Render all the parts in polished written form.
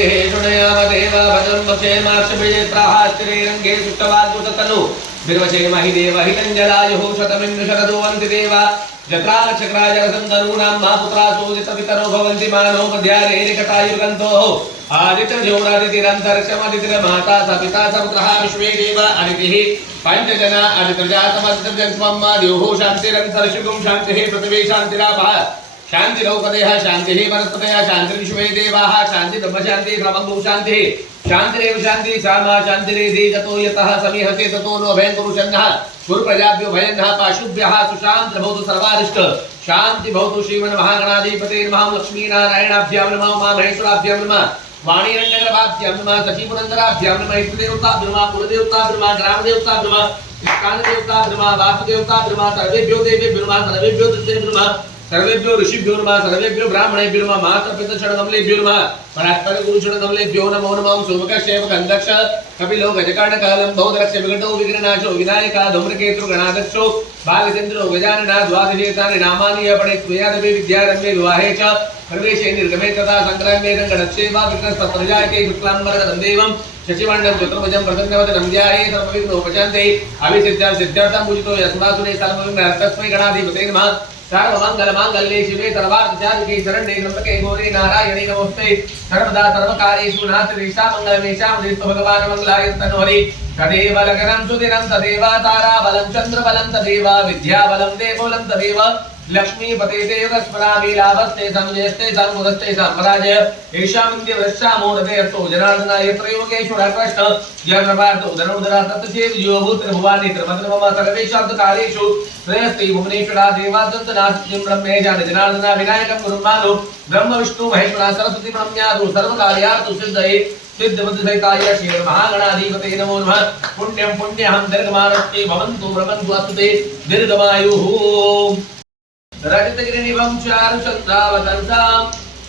देव भजन क्षेमाक्षेमाश्रंगे सुष्टवाद्भुतनु बिर्वक्षेमहि देव हितञ्जलायुः शतमिन्द्र शरदोऽन्ति देव जत्रा चक्राजरसन्दनूनां मा पुत्रा सोदितपितरो भवन्ति मानो मध्यारेरिकटायुर्गन्तोः आदित्यर्जोरादितिरन्तरिक्षमदितिरमाता स पिता स पुत्रः विश्वे देव अदितिः पञ्चजना अदितिर्जातमदितिर्जन्त्वम् द्योः शान्तिरन्तरिक्षुगुं शान्तिः पृथिवी शान्तिरापः शांतिरौपदेह शांति वनस्पतय शांति विश्वे देवाः शांति ब्रह्म शांति ब्रह्मभू शांति शांतिरेव शांति सामा शांतिरेधि ततो यतः समीहते ततो नो भयं कुरुषन्नः कुरु प्रजाभ्यो भयन्नः पाशुभ्यः सुशान्ति भवतु सर्वारिष्ट शांति भवतु श्रीमन् महागणाधिपते नमः लक्ष्मीनारायणाभ्यां नमः उमामहेश्वराभ्यां नमः वाणीरण्यगर्भाभ्यां नमः सचीपुरन्दराभ्यां नमः इष्टदेवताभ्यो नमः कुलदेवताभ्यो नमः ग्रामदेवताभ्यो नमः स्थानदेवताभ्यो नमः वासुदेवताभ्यो नमः सर्वेभ्यो देवेभ्यो नमः सर्वेभ्यो दत्तेभ्यो नमः सर्वेभ्यो ऋषिभ्यो नमः सर्वेभ्यो ब्राह्मणेभ्यो नमः मातृपितृ षड्कमलेभ्यो नमः परात्पर गुरु षड्कमलेभ्यो नमो नमः सोमकश्यप गन्धक्ष कपिलो गजकार्णकालं बहुदरक्ष विघटो विघ्ननाशो विनायका धूम्रकेतु गणाध्यक्षो बालचन्द्रो गजानना द्वादशेतानि नामानि पठेत् त्वयादपि विद्यारम्भे विवाहे च प्रवेशे निर्गमे तथा सङ्ग्रामे रङ्गणक्षेवा विघ्नस्तप्रजायते शुक्लाम्बरधरं देवं शशिवर्णं चतुर्भुजं प्रसन्नवदनं ध्याये सर्वविघ्नोपशान्ते अभिसिद्ध्यं सिद्ध्यर्थं पूजितो यस्मासुरे सर्वविघ्नहर्तस्मै गणाधिपते नमः सर्वमंगलमांगल्ये शिवे सर्वार्थसाधिके शरण्ये त्र्यंबके गौरी नारायणे नमोस्ते सर्वदा सर्वकार्येषु नास्ति मंगलमेषां देव भगवान् मंगलाय तनोहरि तदेव लग्नं सुदिनं तदेव ताराबलं चन्द्रबलं तदेव विद्याबलं देवबलं तदेव लक्ष्मीपते देव स्मरामि लाभस्ते संजयस्ते सर्वमुदस्ते साम्राज्य एषामिन्द्य वृक्षामूढते अर्थो जनार्दनाय त्रयोगेश्वर कृष्ण जगन्नाथ उदरोदरा तत्सेव योगुत्रिभुवानि त्रिमन्त्रमम सर्वेषार्थकार्येषु श्रेयस्ते भुवनेश्वरा देवादन्तनाथं ब्रह्मे जनार्दना विनायकं गुरुमानो ब्रह्म विष्णु महेश्वरा सरस्वती ब्रह्म्यादो सर्वकार्यार्थु सिद्धये सिद्धबुद्धिसहिताय श्री महागणाधिपते नमो नमः पुण्यं पुण्यहं दीर्घमानस्ते भवन्तु ब्रह्मन्तु अस्तुते दीर्घमायुः रजतगिरिनिभं चारुचन्द्रावतंसां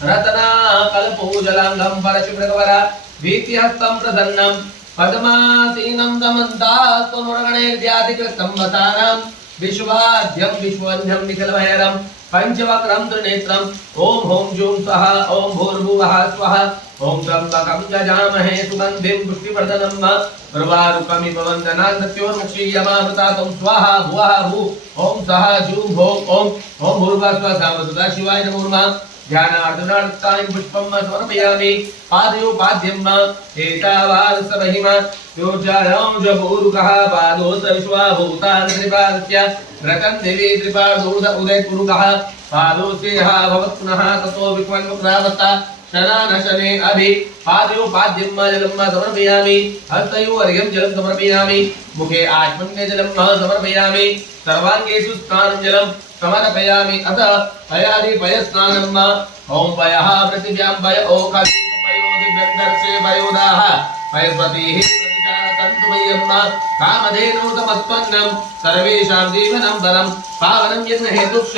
रत्ना कल्पोजलाङ्गं परशुभृगवरा भीतिहस्तं प्रसन्नं पद्मासीनं दमन्तास्त्वमुरगणैर्व्याधिकृतं वसानां विश्वाद्यं विश्वन्ध्यं निखिलभैरं पंचवक्रं त्रिनेत्रं ओम होम जूं स्वः ओम भूर्भुवः स्वः ओम त्र्यंबकं यजामहे सुगन्धिं पुष्टिवर्धनं उर्वारुकमिव वन्दनान्त्यौर्मुक्षीयमामृतातं स्वाहा भुवः भू ओम सः जूं भों ओम भूर्भुवः स्वः सदा शिवाय नमो नमः ध्यानार्जनार्थाय पुष्पं समर्पयामि पादयोपाद्यं एतावादसमहिम योजानं जभूरुकः पादोस विश्वाभूतानि त्रिपादस्य रतन देवी त्रिपादोस उदयकुरुकः पादोस्यः भवत् पुनः ततो विक्वन्मुक्तावस्ता शनानशने अभि पादयोपाद्यं जलं समर्पयामि हस्तयोर्घ्यं जलं समर्पयामि मुखे आचमन्यजलं समर्पयामि सर्वाङ्गेषु स्नानं जलं समर्पयामि अतः पयादिपयस्नानं ओम पयः पृथिव्यां पय ओखति पयो दिव्यन्तर्षे पयोदाः पयस्वतीः प्रतिशासन्तु मय्यं कामधेनुतमस्त्वन्नं सर्वेषां जीवनं वरं पावनं यज्ञ हेतुक्ष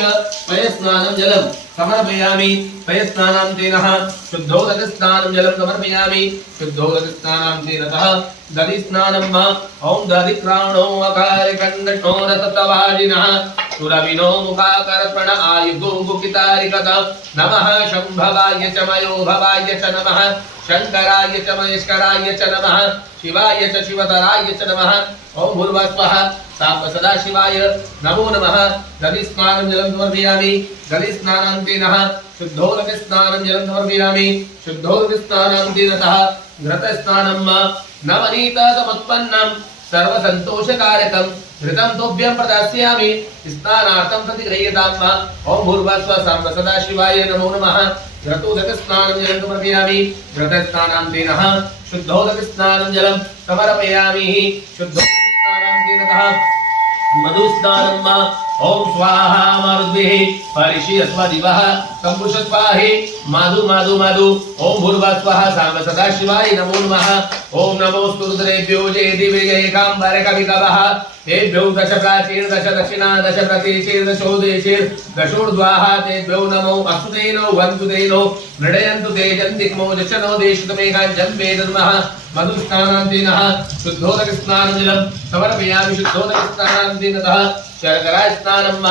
पयस्नानं जलं समर्पयामि पयस्नानं तेनः शुद्धोदकस्नानं जलं समर्पयामि शुद्धोदकस्नानं तेनतः दधिस्नानं ओम दधिक्राणो अकारिकण्डो रततवाजिनः सुरविनो मुखाकर्पण आयुगो गुकितारिकत नमः शंभवाय च मयोभवाय च नमः शंकराय च महेश्वराय च नमः शिवाय च शिवतराय च नमः ओम भूर्भुवः स्वः सदा शिवाय नमो नमः दधिस्नानं जलं समर्पयामि दधिस्नानं तेनः शुद्धोदकस्नानं जलं समर्पयामि शुद्धोदकस्नानं तेनतः घृतस्नानं नवनीतसमुत्पन्नं सर्वसन्तोषकारकं घृतं तोभ्यं प्रदास्यामि स्नानार्थं प्रतिगृह्यताम् ओम भूर्भुवः स्वः सदा शिवाय नमो नमः घृतोदकस्नानं जलं समर्पयामि घृतस्नानं तेनः शुद्धोदकस्नानं जलं समर्पयामि शुद्धोदकस्नानं तेनतः मधुस्नानं ओम स्वाहा मारुद्भिः परिशीयस्वदिवः कंपुषस्वाहे माधु माधु माधु ओम भूर्भुवः स्वः सदा शिवाय नमो नमः ओम नमोस्तु रुद्रेभ्यो जय दिव्यैकाम्बरकविकवः तेभ्यो दश प्राचीन दश दक्षिणा दश प्रतीचीर दशोदेशीर दशोर्ध्वाः तेभ्यो नमो अस्तुतेनो वन्तुतेनो नृडयन्तु ते जन्दिक्मो दशनो देशितमेकाञ्जं वेदन्मः मधुस्नानं तेनः शुद्धोदकस्नानं जलं समर्पयामि शुद्धोदकस्नानं तेनतः शर्करा स्नानम्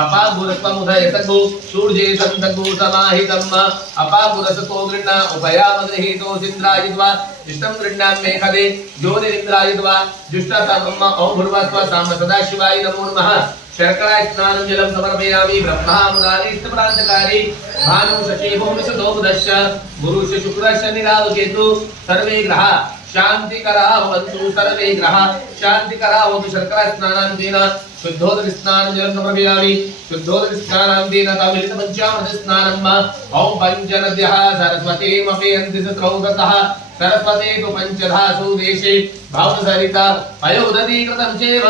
अपागुरस्वमुदयतगु सूर्ये सन्तगु समाहितम् अपागुरसतो गृह्ण उभयामगृहीतो सिन्द्रायित्वा इष्टं गृह्णामि मेखदे ज्योतिरिन्द्रायित्वा जुष्टतमम् ओं भूर्भुवस्व साम सदाशिवाय नमो नमः शर्करा स्नानं जलं समर्पयामि ब्रह्मा मुरारी इष्टप्रान्तकारी भानु शची भूमिसुतो बुधश्च गुरुश्च शुक्रश्च निरावकेतु सर्वे ग्रहा शांतिकरा भवन्तु सर्वे ग्रहा शांतिकरा भवन्तु शर्करा स्नानान्तेन शुद्धोदक स्नानं जलं समर्पयामि शुद्धोदक स्नानान्तेन तमिलित पञ्चामृत स्नानम् ॐ पञ्चनद्यः सरस्वतीमपि यन्ति सत्रौततः सरस्वती तु पञ्चधासु देशे भवसरिता पयोदती कृतं चैव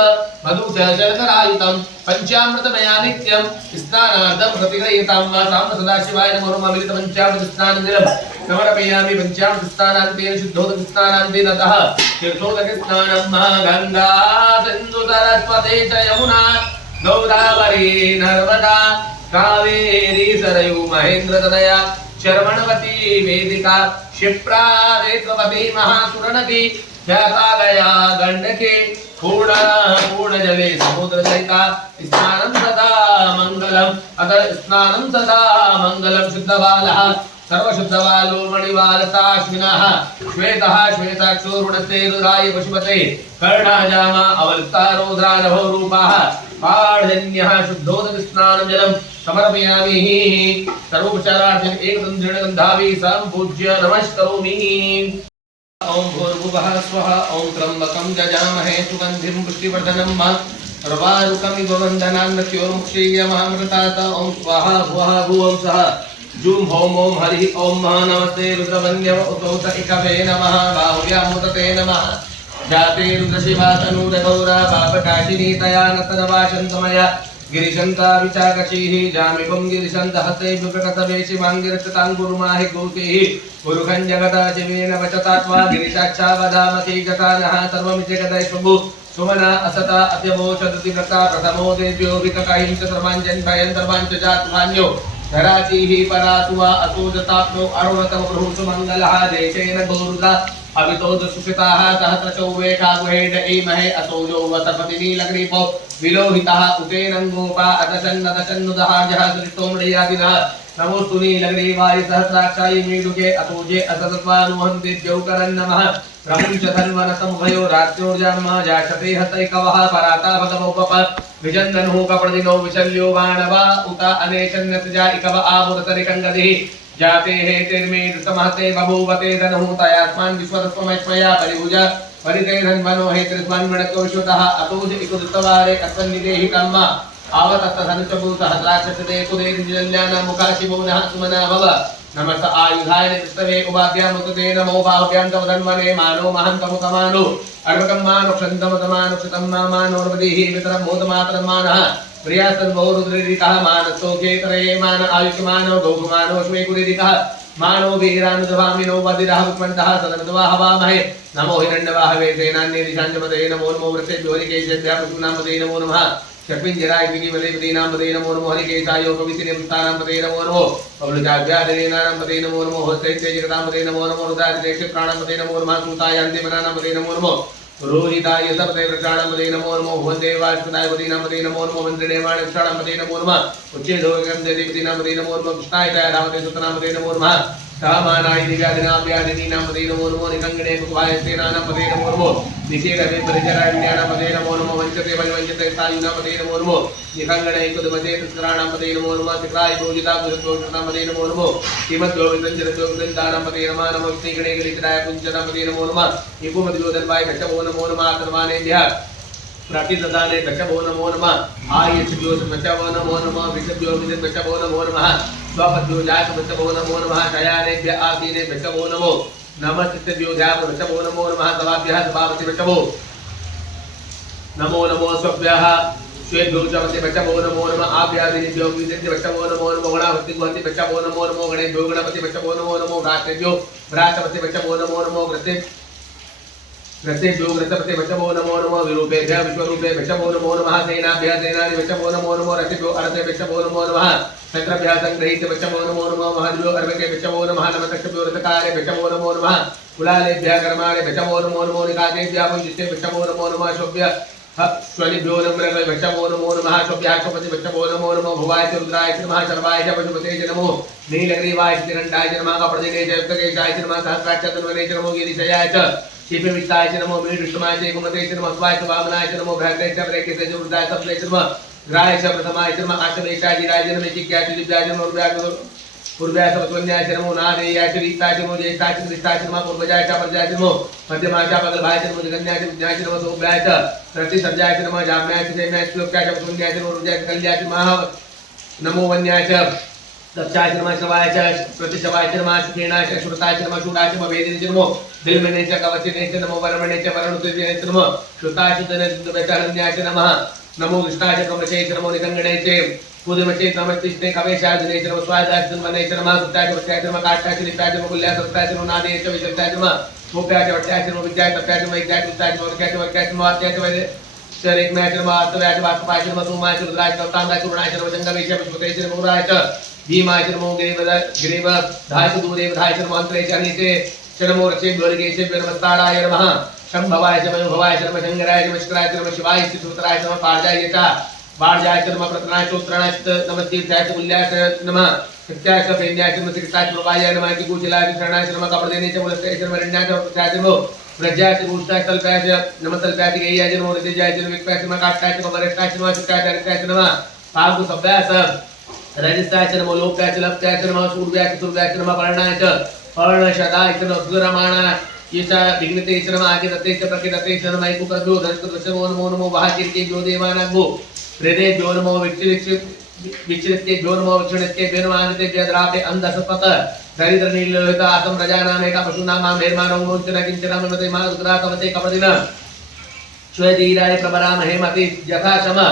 मधु च शर्करायुतं पञ्चामृतमया नित्यं स्नानार्थं प्रतिगृहीतां वा साम सदाशिवाय नमो नमः मिलित पञ्चामृत स्नानं जलं समर्पयामि पञ्चामृत स्नानान्तेन शुद्धोदक स्नानान्तेन तः तीर्थोदक स्नानं गंगा सिन्धु सरस्वती च यमुना गोदावरी नर्मदा कावेरी सरयू महेन्द्रतनया शर्वणवती वेदिका क्षिप्रा रेत्ववती महासुरनदी जया गंडके पूर्ण जले समुद्र सहिता स्नानं सदा मंगलम् अत स्नानं सदा मंगलम् शुद्धबालः सर्वशुद्धबालो मणिवालताश्विनः श्वेतः श्वेताक्षो ऋणस्ते रुद्राय पशुपते कर्णाजामा अवल्तारोद्रानभो रूपः पार्जन्यः शुद्धोदक स्नानं जलं समर्पयामि सर्वोपचारार्थं एकदं दृढगन्धाभिः सम्पूज्य नमस्करोमि ओं भूर्भुवः स्वः ओं त्र्यम्बकं यजामहे सुगन्धिं पुष्टिवर्धनम् सर्वारुकमिव वन्दनान् मृत्योर्मुक्षीयमामृतात् ओं स्वाहा भुवः भुवं सः जूं हों ओं हरिः ओं नमस्ते रुद्रवन्द्यव उतोत इकवे नमः बाहुव्यामुदते नमः जाते रुद्रशिवा तनूरगौरा पापकाशिनी तया नतनवाशन्तमया गिरिशन्ता विचाकशीः जामिवं गिरिशन्तहते विप्रकटवेशिवाङ्गिरक्षताङ्गुरुमाहि गोतीः गुरुखं जगता जीवेन वचतात्वा गिरिशाक्षा वदामति गतानः सर्वमिति गतैश्वभु सुमना असता अत्यवोचदतिव्रता प्रथमो देव्यो विककाहिं च सर्वाञ्जन् भयं सर्वाञ्च जातुधान्यो धराचिः परासुवा असोजताप्नो अरुणतम सुमङ्गलः देशेन गोरुदा अवितो दुष्पिताः सहस्रचौवेका गुहेड एमहे असोजो वसपति नीलग्रीपो विलोहितः उतेनङ्गोपा अदशन्नदशन्नुदः जः सृष्टोमृयादिनः नमोस्तु नीलग्रीवाय सहस्राक्षाय मीडुके अतोजे असतत्वानुहन्ति द्यौकरन् नमः प्रमुञ्च धन्वनसमुभयो रात्र्योर्जन्म जाक्षते हतैकवः पराता भगवोपप विजन्दनुः कपणदिनो विशल्यो बाणवा उत अनेशन्यतजा इकव आमुरतरिकङ्गदिः जाते हे तिर्मे ऋतमहते बभूवते धनुः तयास्मान् विश्वतत्वमैश्वया परिभुज परिते धन्वनो हे त्रिस्मान् मृणको विश्वतः अतोज इकुदुत्तवारे अस्मन्निदेहि कर्म आवतत्तधनुचभूतः द्राक्षते कुदेर्जल्याना मुखा शिवो नः सुमना भव नमस्त आयुधाय निस्तवे उपाद्यामुते नमो बाहुभ्यां तव धन्वने मानो महन्तमुतमानो अर्वकं मानो क्षन्तमुतमानुक्षतं मानोर्वदिः वितरं भूतमातरं मानः प्रियास्तन्भोरुद्रिरिकः मानसोकेतरये मान आयुष्मानो गौकुमानो श्वेकुरिरिकः मानो वीरानुजभामिनो वदिरः विक्मन्तः सदनद्वा हवामहे नमो हिरण्यवाहवे सेनान्येदिशाञ्जपते नमो नमो वृक्षेभ्यो हरिकेशेभ्यः पशूनां पते नमो नमः शक्विञ्जराय विधिवलेपदीनां पते नमो नमो हरिकेशायो पवित्रियंस्तानां पते नमो नमो पवलजाभ्यादिनानां पते नमो नमो हस्तैत्यजिगतां पते नमो नमो रुद्रादिक्षेत्राणां पते नमो नमः सूतायान्तिमनानां पते नमो नमो रोहिताय सपते वृक्षाणां पते नमो नमो भुवन्देवाश्वताय पतीनां पते नमो नमो मन्त्रिणेवाण वृक्षाणां पते नमो नमः उच्चेदोगं देवीपतीनां पते नमो नमः कृष्णायताय रामते सुतनां पते नमो नमः सामानाय दिव्यादिनाभ्यादिनीनां पते नमो नमो निकङ्गणे कुवाय सेनानां पते नमो नमो निषेधवे परिचराण्यानां पते नमो नमो वञ्चते वञ्चते सायुनां पते नमो नमो निकङ्गणे कुदमते तस्कराणां पते नमो नमः सिक्राय भोजिता पुरुषोत्तमां पते नमो नमो श्रीमद्गोविन्दञ्जलद्योगृन्दानां पते नमः नमो श्रीगणे गिरिचराय पुञ्चनां पते नमो नमः निपुमद्योदन्वाय कशवो नमो नमः सर्वानेभ्यः प्रतिददाने दशभो नमो नमः आयच्छभ्यो दशभो नमो नमः विषभ्यो दशभो नमो नमः स्वपद्यो जातभो नमो नमः शयानेभ्य आसीने दशभो नमो नमः चित्तभ्यो दशभो नमो नमः सभाभ्यः सभापति दशभो नमो नमो स्वभ्यः श्वेभ्यो दशभो नमो नमः आभ्यादिनेभ्यो दशभो नमो नमो गणापति दशभो नमो नमो गणेभ्यो गणपति दशभो नमो नमो भ्रातृभ्यो भ्रातपति दशभो नमो नमो ग्रसेभ्यो ग्रसपते वचमो नमो नमो विरूपेभ्यः विश्वरूपे वचमो नमो नमः सेनाभ्यः सेनानि वचमो नमो नमो रथिभ्यो अरथे वचमो नमो नमः शस्त्रभ्यः संग्रहीते वचमो नमो नमः महद्भ्यो अर्वके वचमो नमः नमतक्षभ्यो रथकारे वचमो नमो नमः कुलालेभ्यः कर्माणे वचमो नमो नमो निकातेभ्यः पुंजिष्टे वचमो नमो नमः शोभ्य स्वलिभ्यो नमः वक्षमो नमो नमः शोभ्याय शोभति वक्षमो नमो नमो भवाय रुद्राय नमः शर्वाय पशुपते नमो नीलग्रीवाय तिरंडाय नमः कपड़े जयप्रकेशाय नमः सहस्राक्षतन्वने नमो गिरिशयाय च शिवविष्टाय नमो मीडुष्टमाय च कुमते नमः स्वाय वामनाय नमो भ्राताय च प्रेकेते च रुद्राय सप्ते नमः ग्राय च प्रथमाय नमः आशवेशाय जिराय नमः जिज्ञाय जिज्ञाय नमो रुद्राय पूर्व्याय समत्वन्याय नमो नादेयाय रीताय नमो ज्येष्ठाय कृष्णाय नमः पूर्वजाय च परजाय नमो मध्यमाय च पगलभाय नमो जगन्याय विज्ञाय नमो सोभ्याय च प्रतिसर्जाय नमो जाम्याय च जयम्याय श्लोक्याय च पुण्याय नमो रुद्राय कल्याय नमः नमो वन्याय च दक्षाय नमः शवाय च प्रतिशवाय नमः सुखेनाय च श्रुताय नमः शूराय नमः वेदिने नमो दिलमने च कवचने च नमो वरमणे च वरणुते च नमो श्रुताय च दनन्याय नमः नमो कृष्णाय च ब्रह्मचे च नमो निकंगणे च पूर्वमचे नमस्ते कवेशाय दिनेश नमः स्वादाय नमः नमः सुताय वत्याय नमः काटाय निपाय नमः कुल्याय सत्ताय नमः नादे च विचताय नमः सोप्याय वत्याय नमः विद्याय तप्याय नमः विद्याय कुताय नमः वत्याय वत्याय नमः आत्याय वैदे शरीर में नमः आत्मयाय वासपाय नमः सोमाय रुद्राय तप्तांगाय सुरणाय नमः जंगमेश विष्णुते नमः गुराय च भीमाय नमः गिरिव धाय दूरे धाय नमः अंतरे च अनिते नमो रचे द्वारकेशे नमस्ताराय नमः शंभवाय च भवाय नमः शंकराय नमः शिवराय नमः शिवाय सुतराय नमः पारजाय च बाढ़जाय नमः प्रतनाय चोत्राय नमः तीर्थाय कुल्याय नमः सत्याय फेन्याय नमः सिकताय प्रभाय नमः की गुजलाय शरणाय नमः कपड़देने च मुलस्ते नमः रण्याय प्रत्याय नमः प्रज्ञाय गुष्टाय तल्पाय नमः तल्पाय गेयाय नमः हृदयाय नमः विक्पाय नमः काटाय नमः वरष्टाय नमः सुकाय तरिकाय नमः पागु सभ्याय रजस्ताय नमः लोकाय लप्ताय नमः सूर्याय नमः वर्णाय च पर्णशदाय नमः सुरमाणाय ये च विघ्नते नमः आगे दत्ते च प्रकिदते नमः कुकद्यो धनकृतशमो नमो नमो वाहकीर्ति जो देवानागो हृदय जो नमो विचरित्य जो नमो विचरित्य वेणुमानते व्यद्रापे अंधसपत दरिद्र नीलोहिता आसम प्रजानामेका पशूनामां हेर्मानो मोचन किंचनाम मते मा रुद्रा कवते कपदिन श्वेदीराय प्रबरामहे मति यथा शम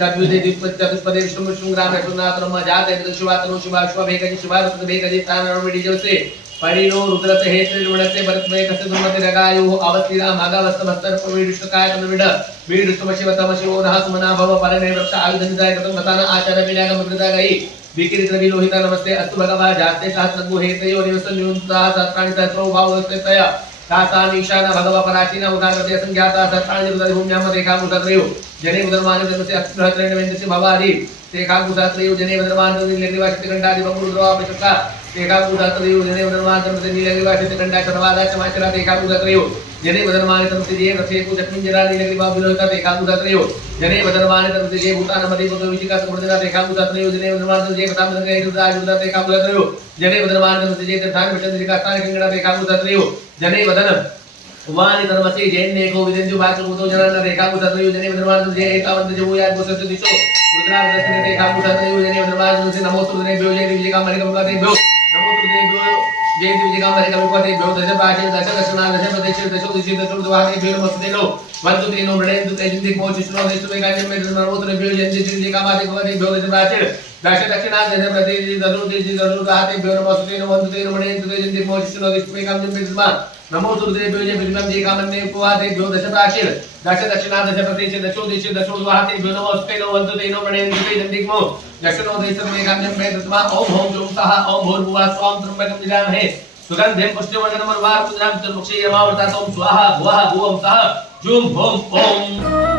सद्युते दिप्पत्युत्पदे विष्णु शृंग्राम सुनात्रम जाते दशवातनु शुभाश्वभेकजि शुभारुतभेकजि तानरविडिजोसे परिणो रुद्रते हेतुर्वणते भरतमे कस्य दुर्मते रगायो अवस्थिरा मागावस्तमस्तर प्रविष्टकाय तमविड वीरष्टमशिवतमशिवो नः सुमना भव परमे वृक्ष आयुधनिदाय कृतं गतान आचार्य विनागम मृदागै विकिरित विलोहिता नमस्ते अस्तु भगवा जाते सहस्रगु हेतयो निवसन्युन्ता सहस्राणि सहस्रो भावस्तय तासानीशान भगवा पराचीना उदागते संज्ञाता सहस्राणि रुद्र भूम्याम देखामुदत्रयो जने उदरमान जनसे अस्तुहत्रेण वेन्दसि भवादि देखामुदत्रयो जने उदरमान निलग्रिवासित गंडादि बंगुरुद्रवा पिचका देखामुदत्रयो जने उदरमान जनसे निलग्रिवासित गंडा सर्वादा समाचरा देखामुदत्रयो जने वदनमाने तमसे जे रथेकु जक्मिंजरा नीलग्रीवा विलोहिता देखामुदत्रयो जने वदनमाने तमसे जे भूतानमदि भगविचिका समृद्धना देखामुदत्रयो जने वदनमाने तमसे जे पतामदंगे रुद्रा देखामुदत्रयो जने वदनमाने तमसे जे तीर्थान विचंद्रिका स्थान कंगड़ा देखामुदत्रयो जने वदन वानि धर्मसे जैन्ने को विदंजु भासुतो जनन देखामुदत्रयो जने वदनमाने तमसे एकावंत जो याद गोसत दिशो रुद्रा दर्शने देखामुदत्रयो जने वदनमाने तमसे नमोस्तु ने भ्यो जय दिव्य का मरिकम का देभ्यो नमोस्तु देभ्यो जय दिव्य का मरिकम का देभ्यो दश पाठे दश दशना दश प्रदेश दशो दिशि दशो द्वारे भ्यो नमस्ते नो वंतु तेनो मृडेन्दु तेजिंदि मोचिष्णो देशुमे गान्यं मे नमोस्तु भ्यो जय दिव्य का माते भवति भ्यो दश पाठे दश दक्षिणा दश प्रदेश दशो दिशि दशो द्वारे भ्यो नमस्ते नो वंतु तेनो मृडेन्दु तेजिंदि मोचिष्णो देशुमे गान्यं मे नमो सुरदेभ्यो जय बिल्वं जय कामन्ने उपवाते भ्यो दश प्राचीर दश दक्षिणा दश प्रदेश दशो दिशि दशो द्वारे भ्यो नमस्ते नो वंतु तेनो मृडेन्दु तेजिंदि मो दक्षिणो देशुमे गान्यं मे ओम होम ज्यों सः ओम भूर्भुवः स्वं त्र्यंबकं यजामहे सुगंधिं पुष्टिवर्धनम् उर्वारुकं त्र्यंबकं यमावृतात् ओम स्वाहा भुवः भुवं सः जुं भुं ओम